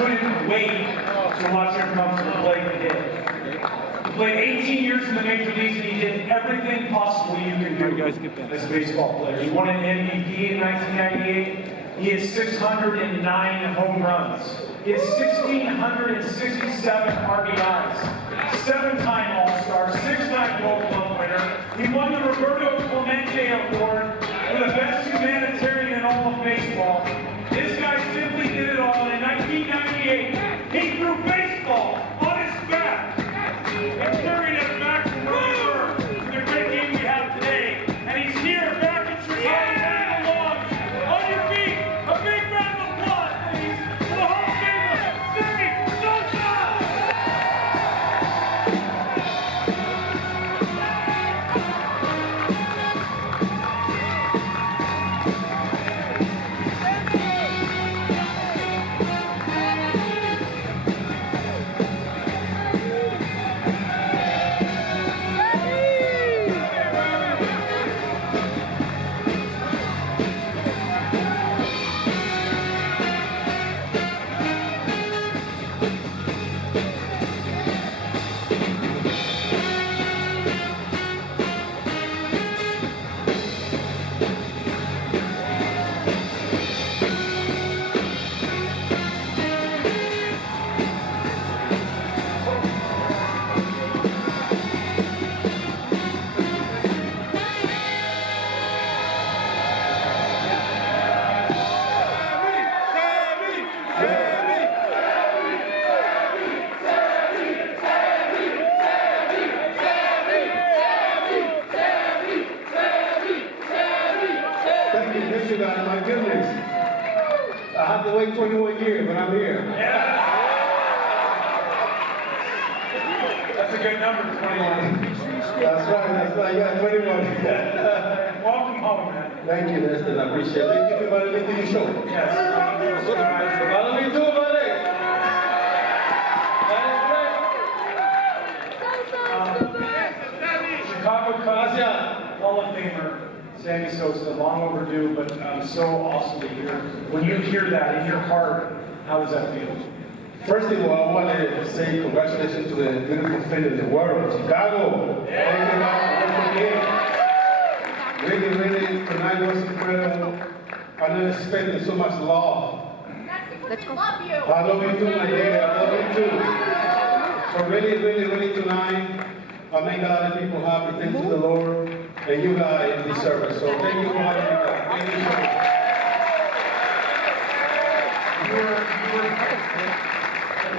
couldn't wait to watch him come to the plate and hit. He played 18 years in the major leagues and he did everything possible you can do as a baseball player. He won an MVP in 1998. He has 609 home runs. He has 1,667 RBIs. 7-time All-Star, 6-time Gold Glove winner. He won the Roberto Clemente Award for the best humanitarian in all of baseball. This guy simply did it all. In 1998, he threw baseball on his back and carried it back from where we were to the great game we have today. And he's here back in Chicago where he belongs. On your feet, a big round of applause, please, for the Hall of Famer, Sammy Sosa! My goodness. I have to wait 21 years, but I'm here. Yeah. That's a good number, 21. That's right, yeah, 21. Welcome home, man. Thank you, Dempster, I appreciate it. Thank you for inviting me to your show. Yes. Follow me too, buddy. Chicago Cubs Hall of Famer Sammy Sosa, long overdue, but so awesome to hear. When you hear that in your heart, how does that feel? First of all, I want to say congratulations to the beautiful fan in the world, Chicago. Thank you guys for being here. Really, tonight was incredible. I didn't expect so much love. Let's go. Love you. I love you too, my dear. I love you too. So really tonight, I make a lot of people happy. Thanks to the Lord, and you guys deserve it. So thank you for having me back. Thank you so much.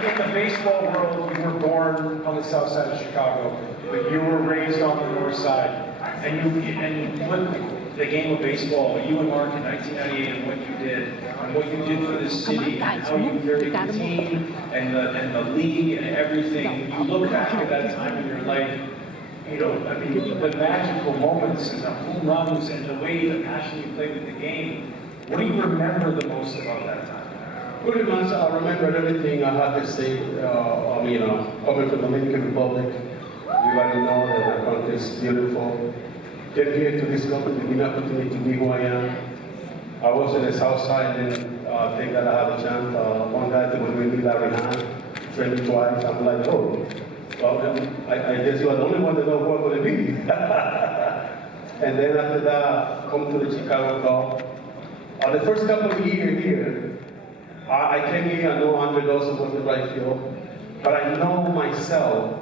In the baseball world, you were born on the south side of Chicago, but you were raised on the north side. And you put the game of baseball, you and Mark in 1998, and what you did, and what you did for this city, and how you carried the team, and the league, and everything. You look back at that time in your life, you know, I mean, the magical moments and the home runs and the way, the passion you played with the game. What do you remember the most about that time? Pretty much, I remember everything I had to say. Coming from the Dominican Republic, everybody know that the country is beautiful. Came here to this country to give me an opportunity to be who I am. I was in the south side, and think that I had a chance. One guy that was with me, Larry Hahn, trained me twice. I'm like, oh, well, I guess you are the only one that knows who I'm going to be. And then after that, come to the Chicago Cubs. The first couple of years here, I came here, I know Andre Dawson was the right field, but I know myself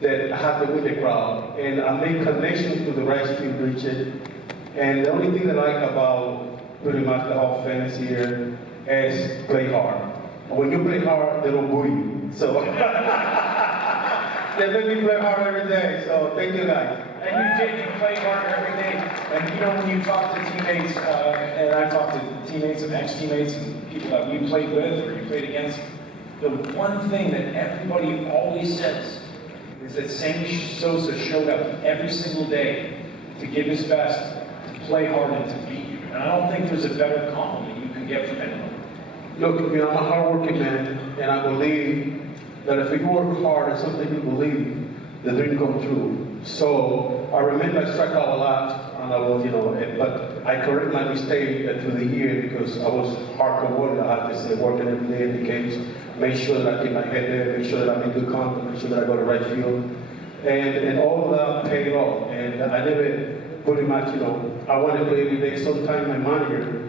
that I have to win the crowd, and I make connections to the right field, Richard. And the only thing that I like about pretty much the whole fans here is play hard. When you play hard, they don't boo you. So they make me play hard every day. So thank you guys. And you did, you play hard every day. And you know, when you talk to teammates, and I talk to teammates and ex-teammates and people that we played with or you played against, the one thing that everybody always says is that Sammy Sosa showed up every single day to give his best, to play hard and to beat you. And I don't think there's a better compliment you can get from anyone. Look, I'm a hard-working man, and I believe that if you work hard at something you believe, the dream come true. So I remember I struck out a lot, and I was, but I correct my mistake through the year because I was hardcore worker. I had to say working every day in the cage, make sure that I keep my head there, make sure that I'm in good contact, make sure that I go to the right field. And all of that paid off. And I never pretty much, I want to play every day. Sometimes my manager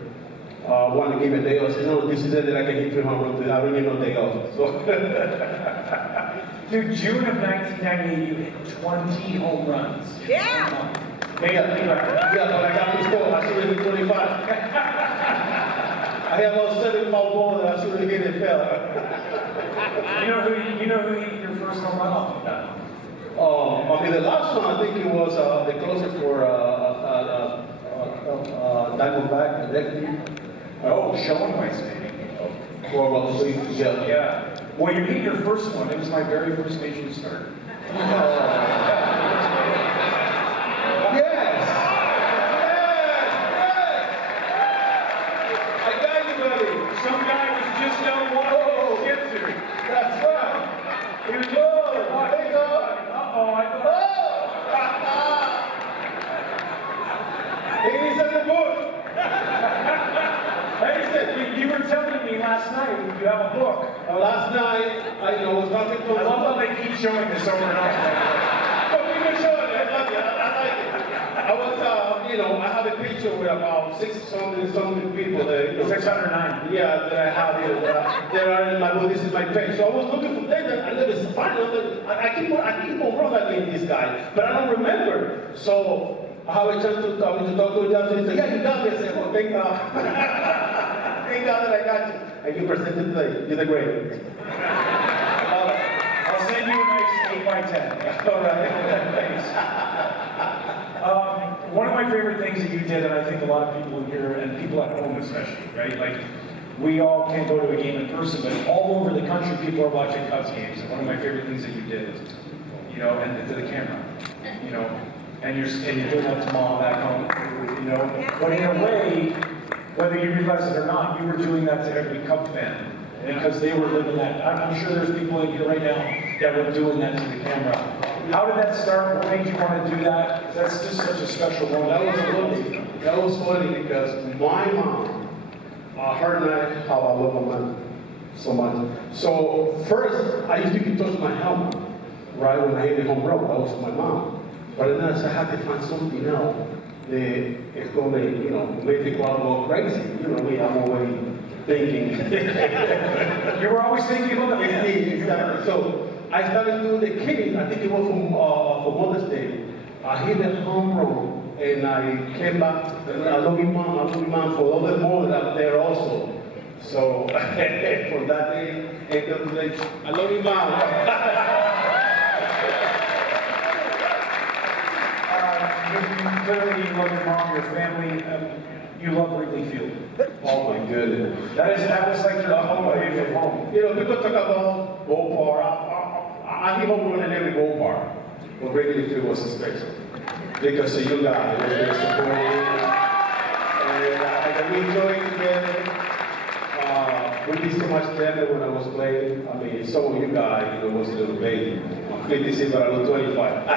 want to give a day off. I said, no, this is it that I can hit 3 home runs. I don't need no day off. So. Dude, June of 1998, you hit 20 home runs. Yeah. Yeah, but I got this ball. I should have hit 25. I have about 7 foul balls that I should have hit and fell. You know who your first home run off of that? I mean, the last one, I think it was the closer for Diamondback, the lefty. Oh, Sean Weiss, maybe. Yeah. Yeah. Well, you hit your first one. It was my very first major league start. Yes! I got you, buddy. Some guy was just out walking jiu-jitsu. That's right. Here we go. Thank God. Uh-oh, I thought... It is in the book. Hey, you were telling me last night you have a book. Last night, I was talking to I love how they keep showing this over and over. But we were showing it. I love it. I like it. I was, I have a picture with about 600-something people there. 609. Yeah, that I have here. That are in my book. This is my page. So I was looking for them. I never find them. I keep on wrong this guy, but I don't remember. So I have a chance to talk to him. He said, yeah, you got me. I said, well, thank God. Thank God that I got you. And you presented today. You're the greatest. I'll send you a nice 8x10. All right. Thanks. One of my favorite things that you did, and I think a lot of people here, and people at home especially, right? Like, we all can't go to a game in person, but all over the country, people are watching Cubs games. And one of my favorite things that you did is, and to the camera, and you're doing that to mom back home, But in a way, whether you realize it or not, you were doing that to every Cub fan because they were living that. I'm sure there's people in here right now that were doing that to the camera. How did that start? What made you want to do that? That's just such a special moment. That was funny because my mom, her and I, how I love my mom so much. So first, I used to be touching my helmet, right, when I hit the home run. That was my mom. But then I said, I have to find something else. It's going to, make the crowd go crazy. I'm always thinking. You were always thinking about the Exactly. So I started doing the kidding. I think it was for Mother's Day. I hit a home run and I came back. I love you, mom, for all the more that up there also. So from that day, I love you, mom. You clearly love your mom, your family. You love Wrigley Field. Oh my goodness. That was like your home away from home. People talk about ballpark. I hit home run in every ballpark. But Wrigley Field was special. Because a young guy was very supportive. And we enjoyed it together. We did so much together when I was playing. I mean, some of you guys, was a little baby. I'm 56, but I was 25.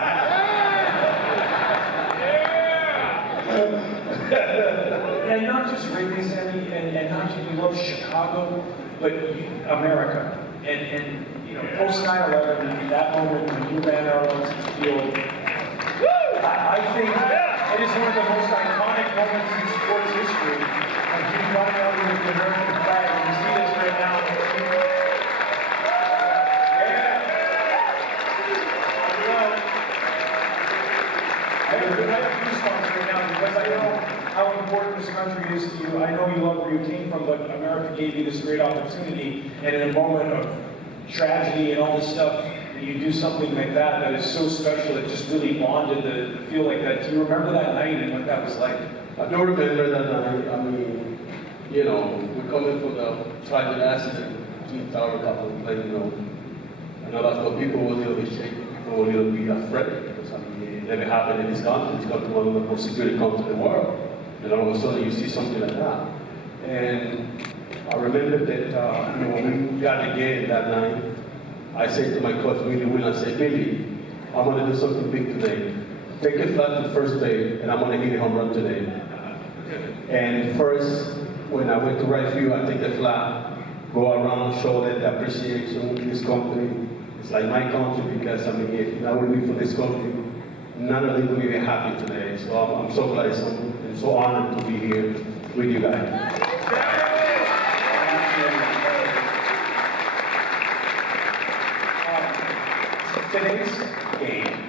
And not just Wrigley, Sammy, and not just we love Chicago, but America. And post 9/11, that moment when you ran out onto the field, I think it is one of the most iconic moments in sports history. And you running out with the American flag, and you see this right now. I have goosebumps right now because I know how important this country is to you. I know you love where you came from, but America gave you this great opportunity, and in a moment of tragedy and all this stuff, you do something like that is so special, it just really bonded the feel like that. Do you remember that night and what that was like? I don't remember that night. I mean, we're coming for the tragic accident, Twin Tower couple playing, and a lot of people were a little bit shaken, people were a little bit afraid, because I mean, it never happened in this country. It's got one of the most security countries in the world. And all of a sudden you see something like that. And I remember that when we got the game that night, I said to my coach, Billy Will, I said, Billy, I'm going to do something big today. Take a flat to first base, and I'm going to hit a home run today. And first, when I went to right field, I take the flag, go around, show that the appreciation to this country. It's like my country because, I mean, if I would be for this country, none of them would be happy today. So I'm so glad and so honored to be here with you guys.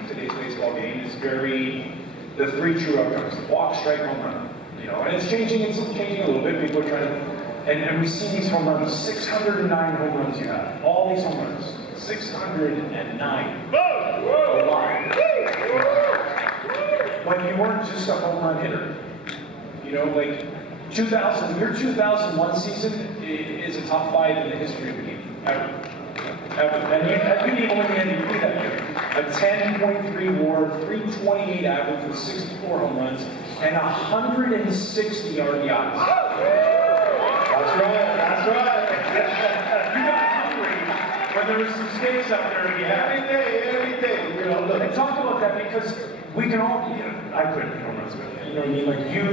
Today's baseball game is the three true outcomes: walk, strike, home run. You know, and it's changing a little bit. People are trying to, and we see these home runs. 609 home runs you have. All these home runs. 609. A lot. But you weren't just a home run hitter. You know, like your 2001 season is a top 5 in the history of the game, ever. And you didn't even win the MVP that year. A 10.3 WAR, 328 average with 64 home runs, and 160 RBIs. That's right. You got hungry when there was some stakes out there to be had. Every day, you know, look. And talk about that because we can all, I couldn't hit home runs, but you know what I mean? Like you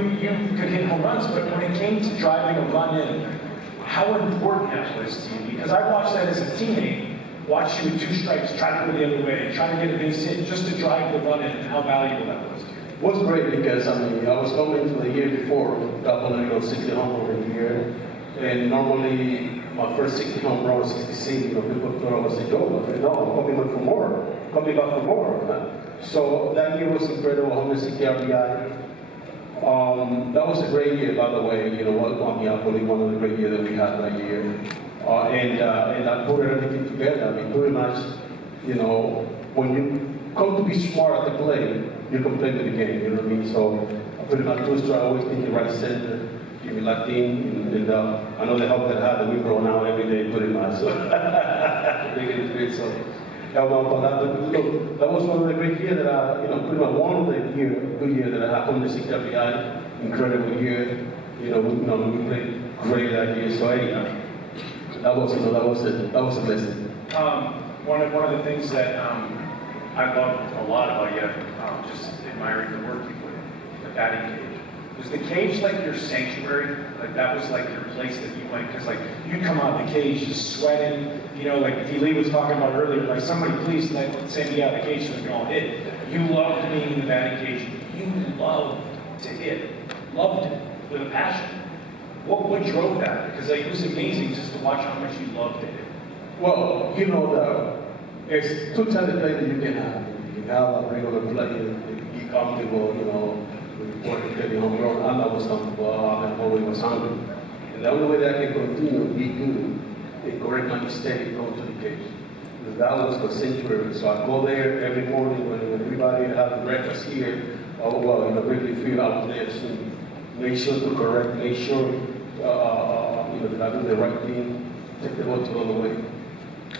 could hit home runs, but when it came to driving a run in, how important that was to you? Because I watched that as a teammate. Watch you with 2 strikes, try to go the other way, trying to get a base hit just to drive the run in, and how valuable that was to you. It was great because, I mean, I was coming for the year before, double 60 home run a year. And normally, my first 60 home run was 66. You know, people thought I was a joke. I said, no, I'm coming back for more. Coming back for more. So that year was incredible, 160 RBI. That was a great year, by the way. You know, I believe one of the great years that we had that year. And I put everything together. I mean, pretty much, you know, when you come to be smart at the play, you can play with the game, you know what I mean? So I pretty much I always think the right center, give me Latin, and I know the help that I had, that we grow now every day pretty much. So look, that was one of the great years that I, you know, pretty much one of the good year that I had 160 RBI, incredible year. You know, we played great that year. So anyhow, that was a blessing. One of the things that I love a lot about you, just admiring the work you put in, the batting cage. Was the cage like your sanctuary? Like that was like your place that you went? Because like you'd come out of the cage just sweating, you know, like D. was talking about earlier, like somebody please send me out of the cage so we can all hit. You loved being in the batting cage. You loved to hit. Loved it with a passion. What drove that? Because like, it was amazing just to watch how much you loved it. Well, you know, there's 2 types of play that you can have. You can have a regular player, be comfortable, you know, with the home run. I was comfortable, I always was hungry. And the only way that I can continue to be good and correct my mistake, go to the cage. Because that was the sanctuary. So I go there every morning when everybody had breakfast here. Oh, well, you know, really feel I was there soon. Make sure to correct, make sure you know, that I do the right thing, take the ball to the other way.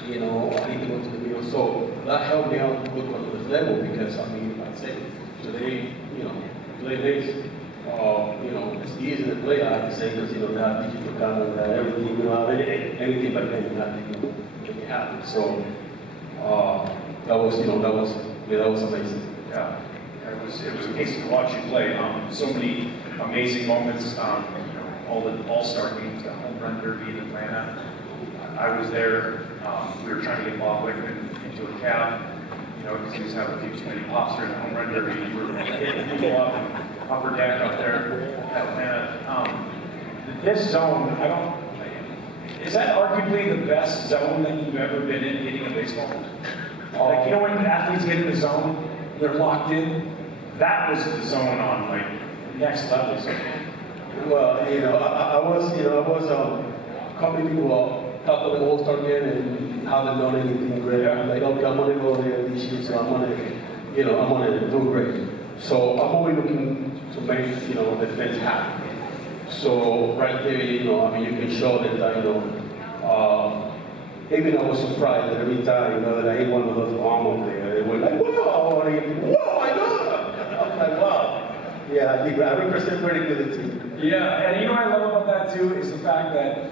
You know, I need to go to the middle. So that helped me out to go to another level because, I mean, I say today, you know, play this, you know, it's easy to play, I have to say, because, you know, they have digital camera, they have everything, you know, anything back then, you have to make it happen. So that was, you know, that was amazing. Yeah, it was amazing to watch you play. So many amazing moments. All the All-Star games, the home run derby in Atlanta. I was there. We were trying to get Bob Wickman into a cab, you know, because he was having a few too many pops during the home run derby. We were hitting people up and upper deck up there at Atlanta. This zone, is that arguably the best zone that you've ever been in hitting a baseball? Like, you know when athletes get in the zone, they're locked in? That was the zone on, like, next level zone. Well, you know, I was coming to top of the All-Star game and haven't done anything great. I'm like, okay, I'm gonna go there this year, so I'm gonna do great. So I'm always looking to make, you know, the fans happy. So right there, you know, I mean, you can show that, you know, even I was surprised that every time, you know, that I hit one of those bombs up there, they were like, whoa, I know that. I was like, wow. Yeah, I represent very good team. Yeah, and you know what I love about that too is the fact that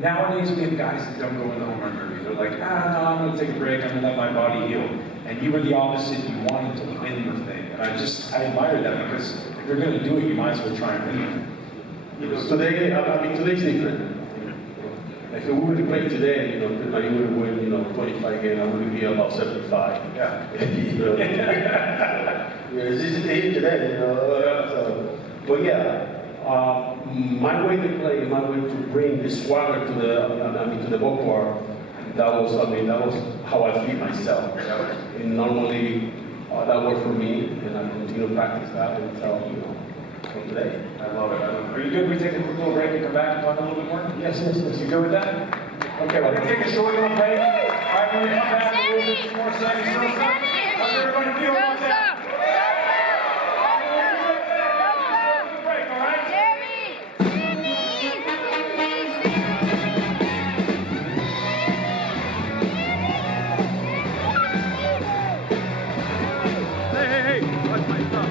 nowadays we have guys that don't go in the home run derby. They're like, no, I'm going to take a break. I'm going to let my body heal. And you were the opposite. You wanted to win the thing. And I admire that because if you're going to do it, you might as well try and win it. You know, today, today's different. If we were to play today, you know, I would win, you know, 25 games, I would be about 75. Yeah. You know? It's easy to hit today, you know. So, but yeah, my way to play, my way to bring the swagger to the ballpark, that was how I feel myself. And normally, that worked for me, and I continue to practice that until, you know, from today. I love it. Are you good? We take a quick little break and come back and talk a little bit more? Yes. You good with that? Okay, we're gonna take a short little break. All right, we're gonna come back in a little bit more seconds. How's everybody feeling about that? Break, all right? Hey, watch my stuff.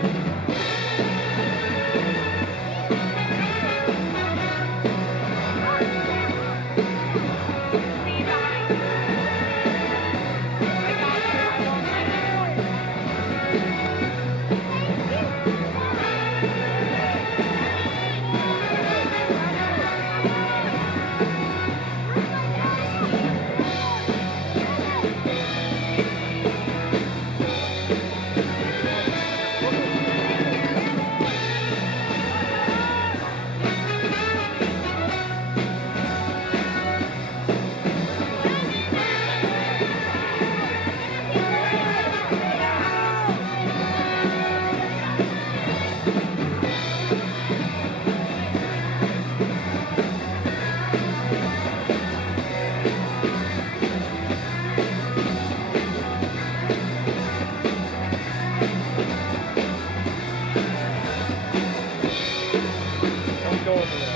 Don't go over there.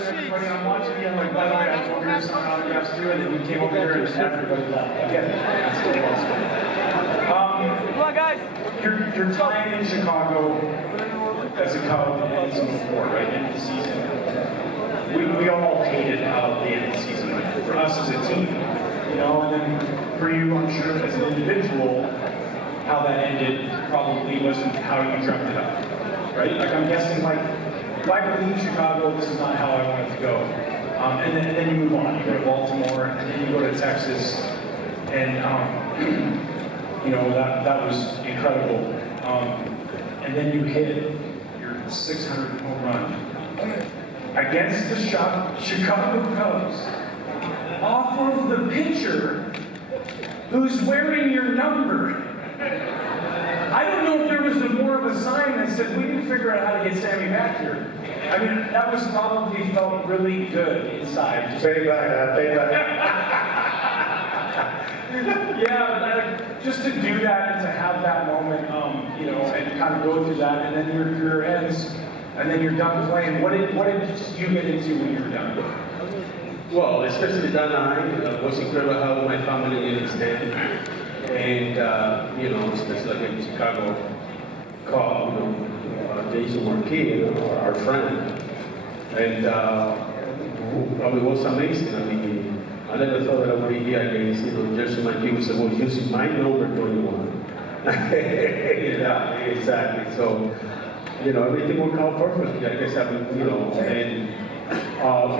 Everybody, I'm watching you. I'm like, by the way, I told you some autographs too, and then we came over here and everybody left. Again, that's still awesome. Come on, guys. Your time in Chicago as a Cub ends in before, right? End of the season. We all hated how the end of the season went. For us as a team, you know, and then for you, I'm sure as an individual, how that ended probably wasn't how you dreamt it up, right? Like I'm guessing, like if I could leave Chicago, this is not how I wanted to go. And then you move on. You go to Baltimore, and then you go to Texas, and you know that was incredible. And then you hit your 600th home run against the Chicago Cubs off of the pitcher who's wearing your number. I don't know if there was more of a sign that said, we didn't figure out how to get Sammy back here. I mean, that was probably felt really good inside. Just Pay back. yeah, but just to do that and to have that moment, you know, and kind of go through that, and then your career ends, and then you're done playing. What did you get into when you were done? Well, especially that night, it was incredible how my family really stand. And, you know, especially like in Chicago, called, you know, Jason Marquis, our friend. And it was amazing. I mean, I never thought that I would be here against, you know, Jason Marquis was using my number 21. Yeah, exactly. So, you know, everything worked out perfectly. I guess I mean, you know, and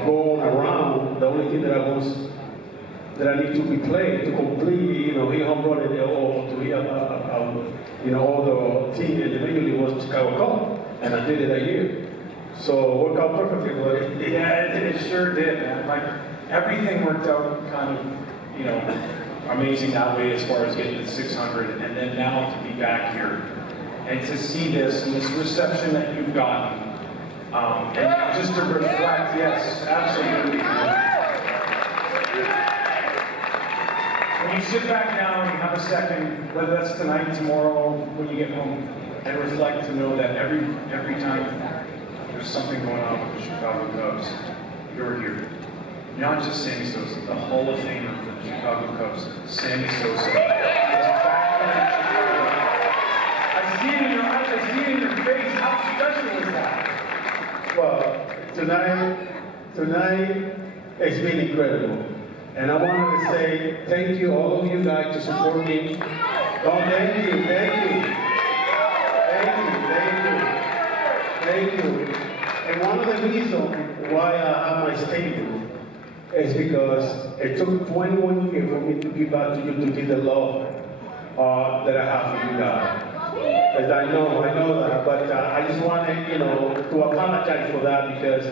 going around, the only thing that I need to be played to complete, you know, he home run it all to you know, all the team in the major league was Chicago Cubs, and I did it that year. So it worked out perfectly, buddy. Yeah, it sure did, man. Like everything worked out kind of, you know, amazing that way as far as getting to 600, and then now to be back here and to see this and this reception that you've gotten, and just to reflect, yes, absolutely. When you sit back down and have a second, whether that's tonight, tomorrow, when you get home, and reflect to know that every time there's something going on with the Chicago Cubs, you're here. Not just Sammy Sosa, the Hall of Famer for the Chicago Cubs, Sammy Sosa. Is back in Chicago. I see it in your eyes, I see it in your face. How special is that? Well, tonight it's been incredible. And I wanted to say thank you, all of you guys, to support me. Oh, thank you. And one of the reasons why I have my stadium is because it took 21 years for me to give back to you, to give the love that I have for you guys. As I know that, but I just wanted, to apologize for that because